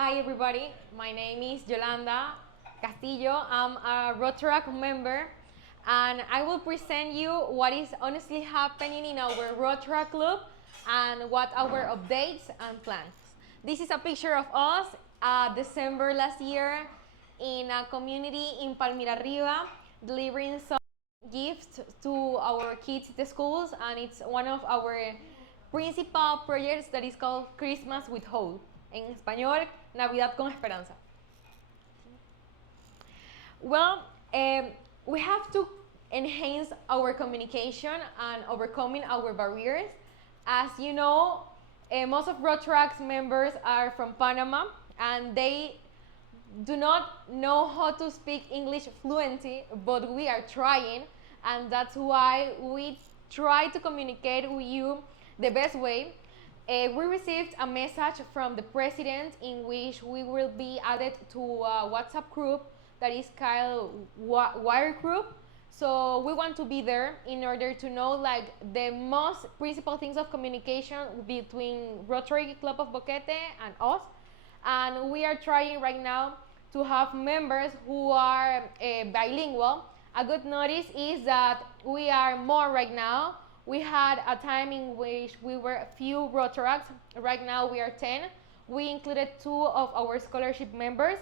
Hi everybody, my name is Yolanda Castillo. I'm a Roteract member and I will present you what is honestly happening in our Roteract club and what our updates and plans. This is a picture of us December last year in a community in Palmira Riva delivering some gifts to our kids at the schools, and it's one of our principal projects that is called Christmas with Hope. En español, Navidad con Esperanza. Well, we have to enhance our communication and overcoming our barriers. As you know, most of Rotaract's members are from Panama and they do not know how to speak English fluently, but we are trying, and that's why we try to communicate with you the best way. We received a message from the president in which we will be added to a WhatsApp group that is called Wire Group. So we want to be there in order to know like the most principal things of communication between Rotary Club of Boquete and us. And we are trying right now to have members who are bilingual. A good notice is that we are more right now. We had a time in which we were a few Rotaracts. Right now we are 10. We included 2 of our scholarship members.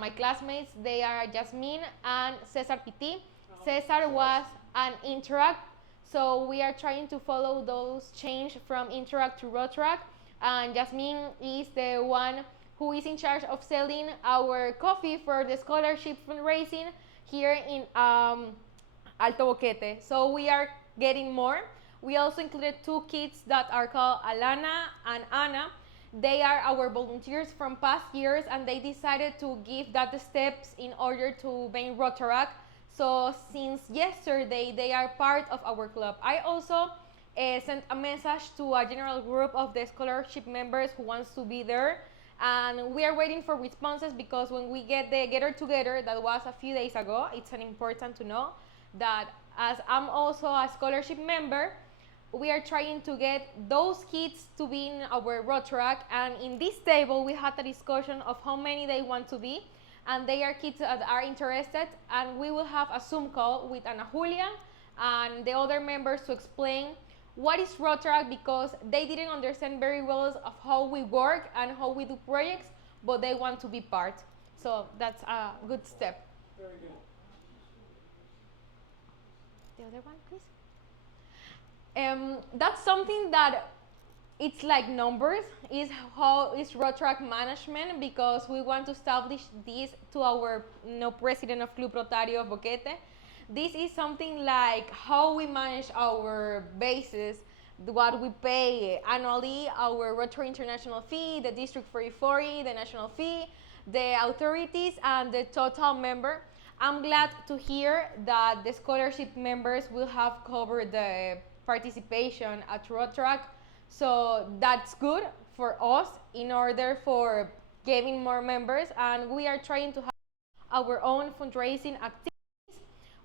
My classmates, they are Jasmine and Cesar Piti. Cesar was an Interact, so we are trying to follow those change from Interact to Rotaract. And Jasmine is the one who is in charge of selling our coffee for the scholarship fundraising here in Alto Boquete. So we are getting more. We also included 2 kids that are called Alana and Anna. They are our volunteers from past years and they decided to give that steps in order to be Rotaract. So since yesterday, they are part of our club. I also sent a message to a general group of the scholarship members who wants to be there. And we are waiting for responses because when we get the Getter Together, that was a few days ago, it's important to know that as I'm also a scholarship member, we are trying to get those kids to be in our Rotaract. And in this table, we had a discussion of how many they want to be. And they are kids that are interested. And we will have a Zoom call with Ana Julia and the other members to explain what is Rotaract, because they didn't understand very well of how we work and how we do projects, but they want to be part. So that's a good step. Very good. The other one, please. That's something that it's like numbers, is how is Rotaract management, because we want to establish this to our president of Club Rotario of Boquete. This is something like how we manage our bases, what we pay annually, our Rotary International fee, the District 4040, the national fee, the authorities, and the total member. I'm glad to hear that the scholarship members will have covered the participation at Rotaract. So that's good for us in order for getting more members, and we are trying to have our own fundraising activities.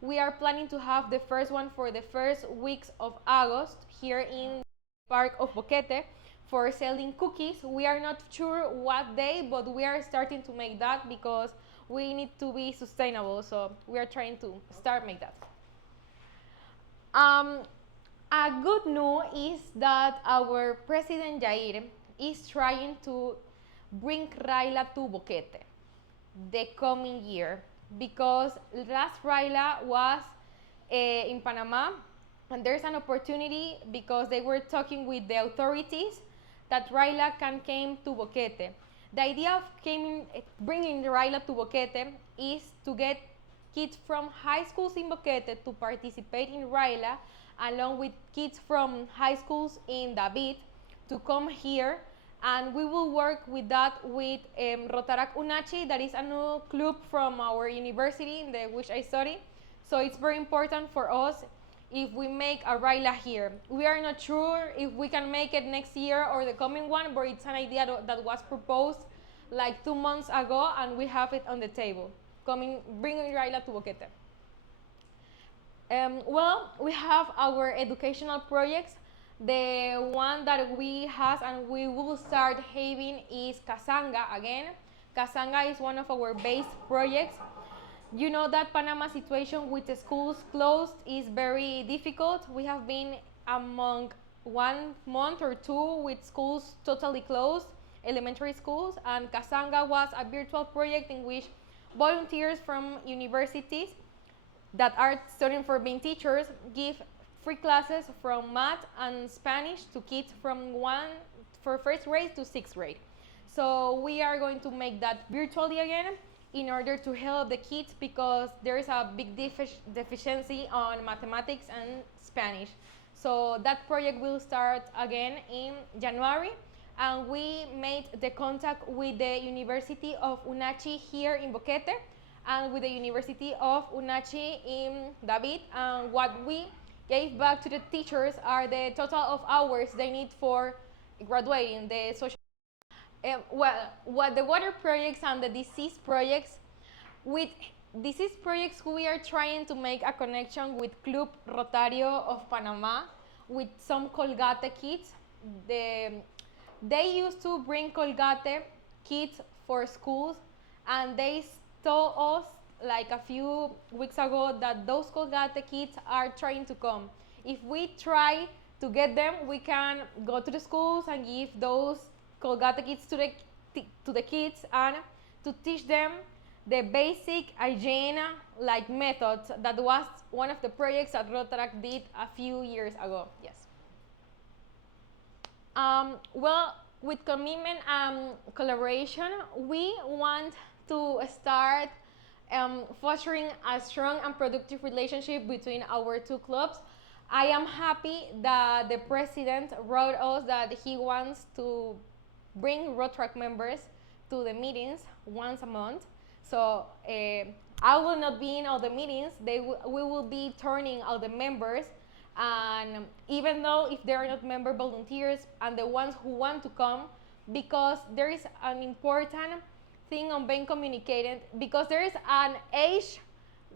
We are planning to have the first one for the first weeks of August here in the Park of Boquete for selling cookies. We are not sure what day, but we are starting to make that because we need to be sustainable. So we are trying to start make that. A good news is that our President Jair is trying to bring Raila to Boquete the coming year, because last Raila was in Panama, and there's an opportunity because they were talking with the authorities that Raila can come to Boquete. The idea of bringing Raila to Boquete is to get kids from high schools in Boquete to participate in Raila, along with kids from high schools in David to come here. And we will work with that with Rotaract Unachi, that is a new club from our university in which I study. So it's very important for us if we make a Raila here. We are not sure if we can make it next year or the coming one, but it's an idea that was proposed like 2 months ago, and we have it on the table, bringing Raila to Boquete. Well, we have our educational projects The one that we have and we will start having is Kasanga again. Kasanga is one of our base projects. You know that Panama situation with the schools closed is very difficult. We have been among 1 month or two with schools totally closed, elementary schools, and Kasanga was a virtual project in which volunteers from universities that are studying for being teachers give free classes from math and Spanish to kids from for first grade to sixth grade. So we are going to make that virtually again in order to help the kids because there is a big deficiency on mathematics and Spanish. So that project will start again in January, and we made the contact with the University of UNACHI here in Boquete and with the University of UNACHI in David. And what we gave back to the teachers are the total of hours they need for graduating the social. Well, what the water projects and the disease projects, with disease projects we are trying to make a connection with Club Rotario of Panama with some Colgate kids. They used to bring Colgate kids for schools, and they told us like a few weeks ago that those Colgate kids are trying to come. If we try to get them, we can go to the schools and give those Colgate kits to the kids and to teach them the basic hygiene like methods. That was one of the projects that Roteract did a few years ago. Yes. Well, with commitment and collaboration, we want to start fostering a strong and productive relationship between our two clubs. I am happy that the president wrote us that he wants to bring Rotaract members to the meetings once a month. So I will not be in all the meetings. We will be turning all the members. And even though if they are not member volunteers and the ones who want to come, because there is an important thing on being communicated, because there is an age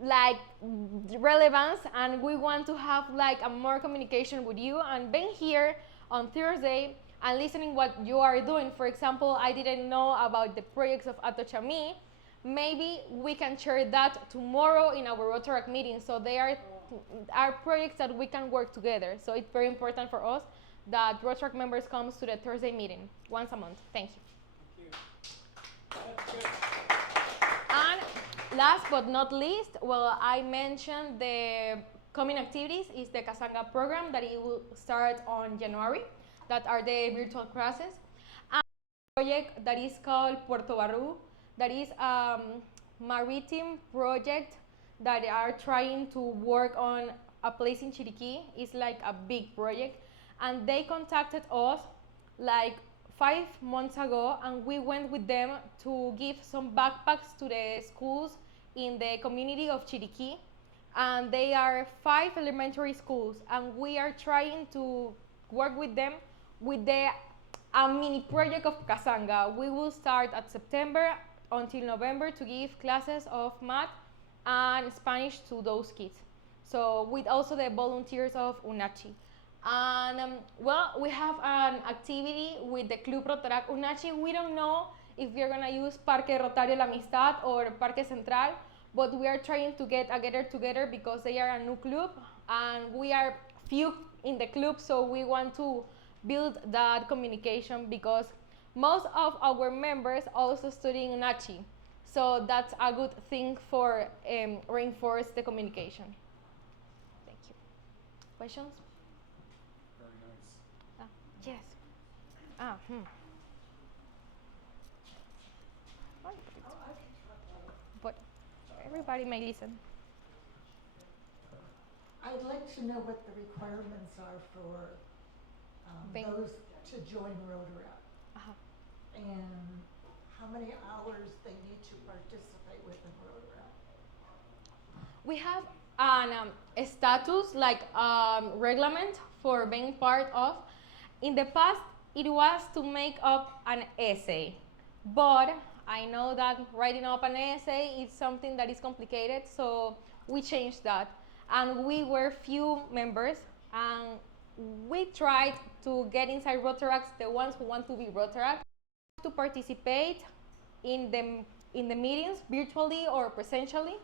like relevance, and we want to have like a more communication with you and being here on Thursday and listening what you are doing. For example, I didn't know about the projects of Atochami. Maybe we can share that tomorrow in our Rotaract meeting. So they are projects that we can work together. So it's very important for us that Rotaract members come to the Thursday meeting once a month. Thank you. Thank you. And last but not least, well, I mentioned the coming activities is the Kasanga program that it will start on January. That are the virtual classes. And a project that is called Puerto Barú, that is a maritime project that are trying to work on a place in Chiriquí. It's like a big project. And they contacted us like 5 months ago, and we went with them to give some backpacks to the schools in the community of Chiriquí. And they are 5 elementary schools, and we are trying to work with them with the mini project of Kasanga. We will start at September until November to give classes of math and Spanish to those kids. So with also the volunteers of UNACHI. And well, we have an activity with the Club Roteract UNACHI. We don't know if we're gonna use Parque Rotario La Amistad or Parque Central, but we are trying to get together because they are a new club and we are few in the club, so we want to build that communication because most of our members also study in UNACHI. So that's a good thing for reinforce the communication. Thank you. Questions? Very nice. Yes. But everybody may listen. I'd like to know what the requirements are for those to join Rotaract, and how many hours they need to participate with in Rotaract. We have a status like reglement for being part of. In the past, it was to make up an essay, but I know that writing up an essay is something that is complicated, so we changed that. And we were few members, and we tried to get inside Rotaracts, the ones who want to be Rotaract, to participate in the meetings virtually or presentially.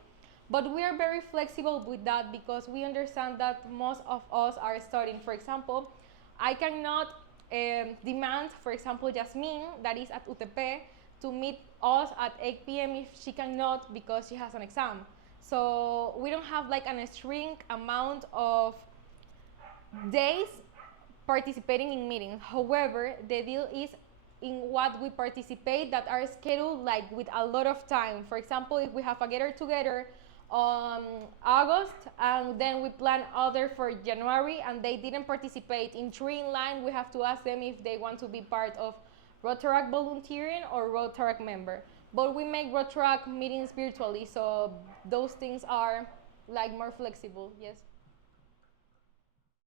But we are very flexible with that because we understand that most of us are studying. For example, I cannot demand, for example, Jasmine, that is at UTP, to meet us at 8 p.m. if she cannot because she has an exam. So we don't have like a strict amount of days participating in meetings. However, the deal is in what we participate that are scheduled like with a lot of time. For example, if we have a get together on August and then we plan other for January and they didn't participate in 3 in line, we have to ask them if they want to be part of Rotaract volunteering or Rotaract member. But we make Rotaract meetings virtually, so those things are like more flexible, yes.